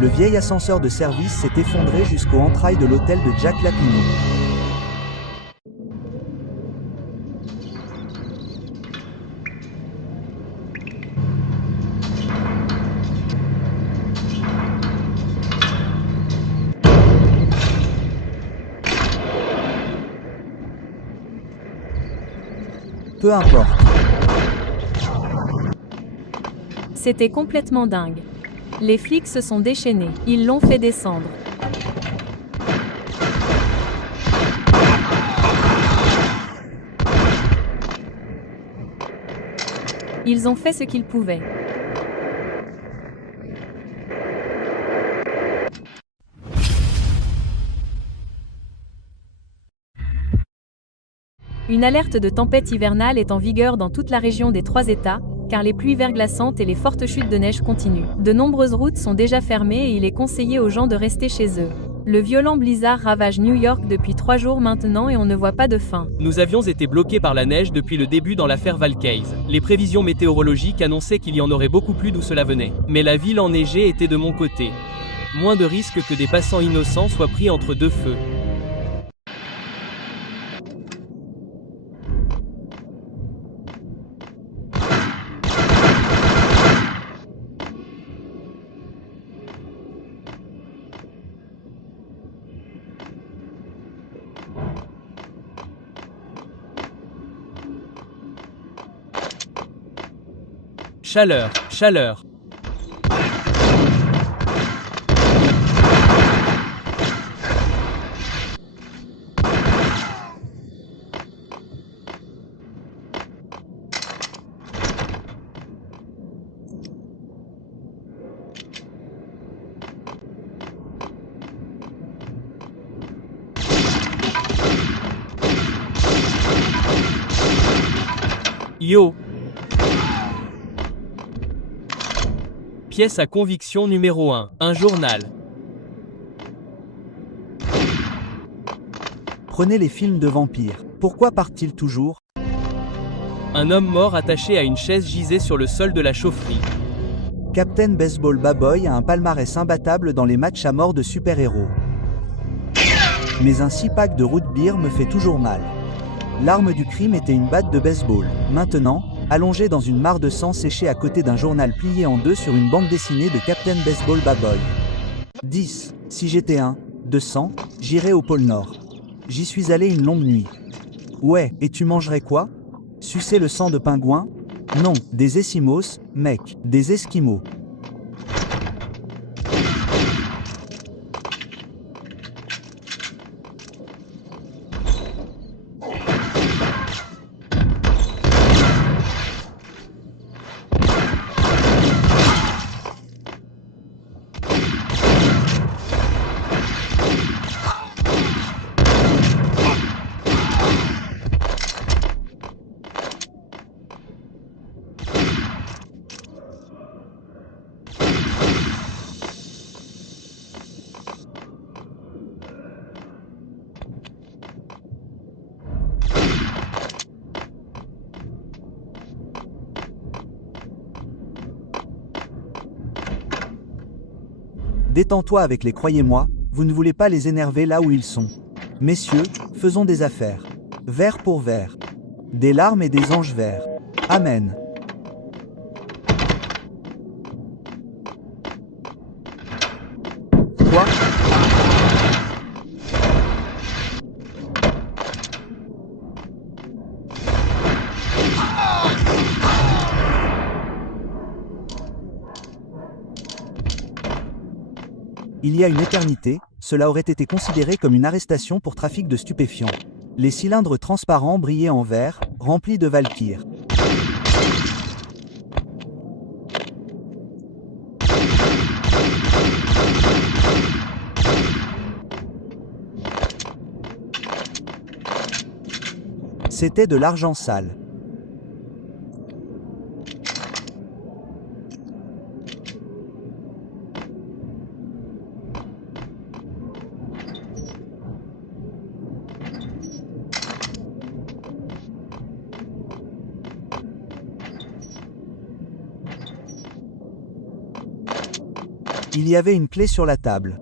Le vieil ascenseur de service s'est effondré jusqu'aux entrailles de l'hôtel de Jack Lapino. Peu importe. C'était complètement dingue. Les flics se sont déchaînés. Ils l'ont fait descendre. Ils ont fait ce qu'ils pouvaient. Une alerte de tempête hivernale est en vigueur dans toute la région des 3 États, car les pluies verglaçantes et les fortes chutes de neige continuent. De nombreuses routes sont déjà fermées et il est conseillé aux gens de rester chez eux. Le violent blizzard ravage New York depuis 3 jours maintenant et on ne voit pas de fin. Nous avions été bloqués par la neige depuis le début dans l'affaire Valcase. Les prévisions météorologiques annonçaient qu'il y en aurait beaucoup plus d'où cela venait. Mais la ville enneigée était de mon côté. Moins de risques que des passants innocents soient pris entre deux feux. Chaleur, chaleur. Yo. Pièce à conviction numéro 1. Un journal. Prenez les films de vampires. Pourquoi partent-ils toujours? Un homme mort attaché à une chaise gisait sur le sol de la chaufferie. Captain Baseball Baboy a un palmarès imbattable dans les matchs à mort de super-héros. Mais un 6-pack de root beer me fait toujours mal. L'arme du crime était une batte de baseball. Maintenant, allongé dans une mare de sang séché à côté d'un journal plié en deux sur une bande dessinée de Captain Baseball Baboy. 10. Si j'étais de sang, j'irais au pôle Nord. J'y suis allé une longue nuit. Ouais, et tu mangerais quoi? Sucer le sang de pingouin? Non, des Esquimaux, mec, des Esquimaux. Détends-toi avec les croyez-moi, vous ne voulez pas les énerver là où ils sont. Messieurs, faisons des affaires. Verre pour verre. Des larmes et des anges verts. Amen. Quoi? Il y a une éternité, cela aurait été considéré comme une arrestation pour trafic de stupéfiants. Les cylindres transparents brillaient en vert, remplis de Valkyr. C'était de l'argent sale. Il y avait une clé sur la table.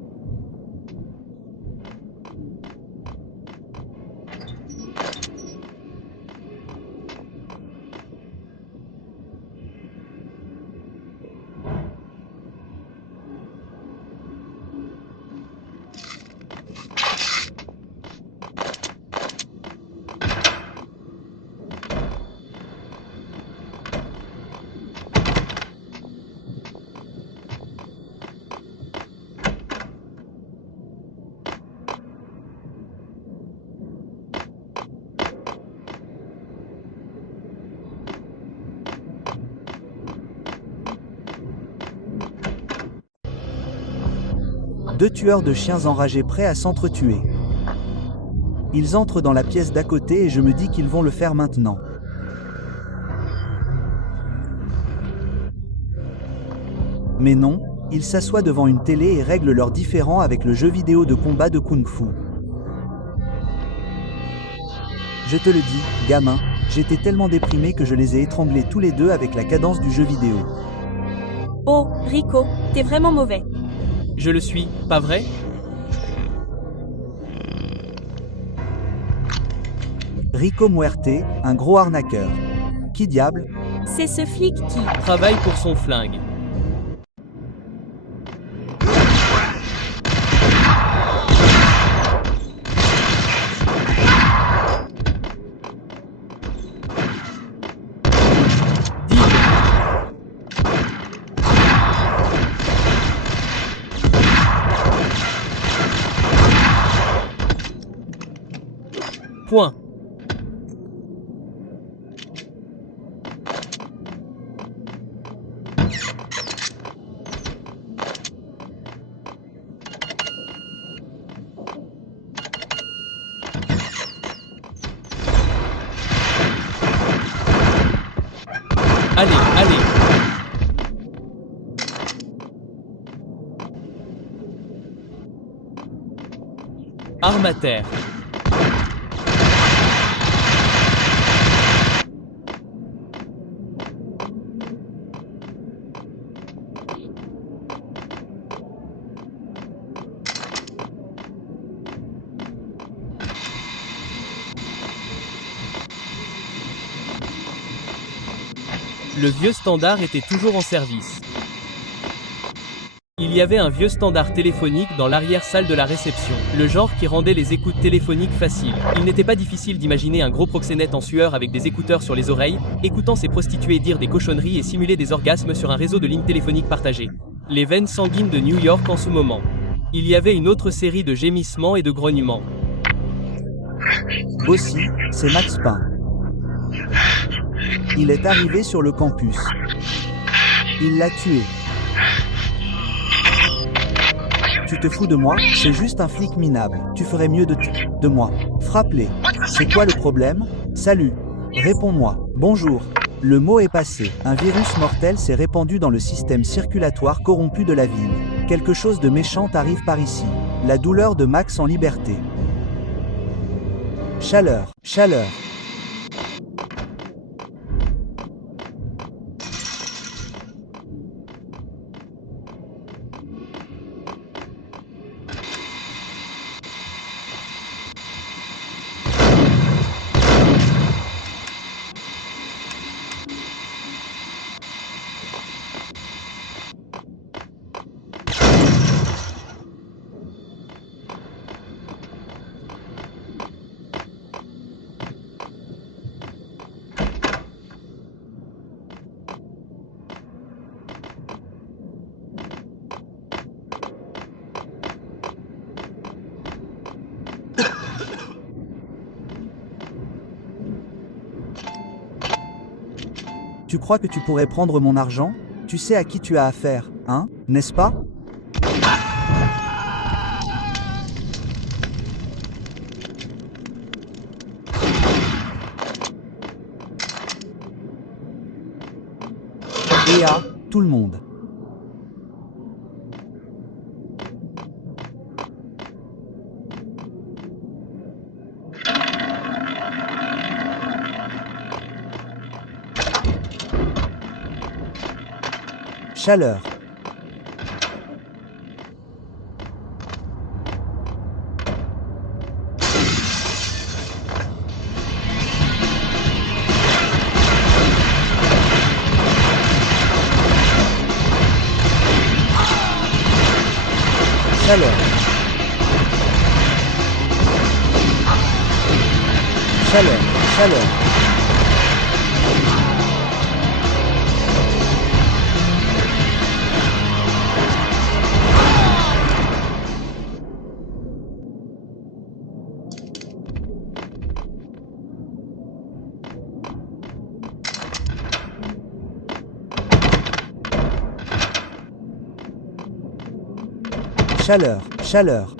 Deux tueurs de chiens enragés prêts à s'entretuer. Ils entrent dans la pièce d'à côté et je me dis qu'ils vont le faire maintenant. Mais non, ils s'assoient devant une télé et règlent leurs différends avec le jeu vidéo de combat de Kung Fu. Je te le dis, gamin, j'étais tellement déprimé que je les ai étranglés tous les deux avec la cadence du jeu vidéo. Oh, Rico, t'es vraiment mauvais. Je le suis, pas vrai? Rico Muerte, un gros arnaqueur. Qui diable? C'est ce flic qui... Travaille pour son flingue. Point. Allez, allez. Arme à terre. Le vieux standard était toujours en service. Il y avait un vieux standard téléphonique dans l'arrière-salle de la réception, le genre qui rendait les écoutes téléphoniques faciles. Il n'était pas difficile d'imaginer un gros proxénète en sueur avec des écouteurs sur les oreilles, écoutant ses prostituées dire des cochonneries et simuler des orgasmes sur un réseau de lignes téléphoniques partagées. Les veines sanguines de New York en ce moment. Il y avait une autre série de gémissements et de grognements. Bossy, c'est Max Pain. Il est arrivé sur le campus. Il l'a tué. Tu te fous de moi? C'est juste un flic minable. Tu ferais mieux de moi. Frappe-les. C'est quoi le problème? Salut. Réponds-moi. Bonjour. Le mot est passé. Un virus mortel s'est répandu dans le système circulatoire corrompu de la ville. Quelque chose de méchant arrive par ici. La douleur de Max en liberté. Chaleur. Chaleur. Tu crois que tu pourrais prendre mon argent? Tu sais à qui tu as affaire, hein, n'est-ce pas? Et à tout le monde. Chaleur. Chaleur. Chaleur, chaleur. Chaleur, chaleur.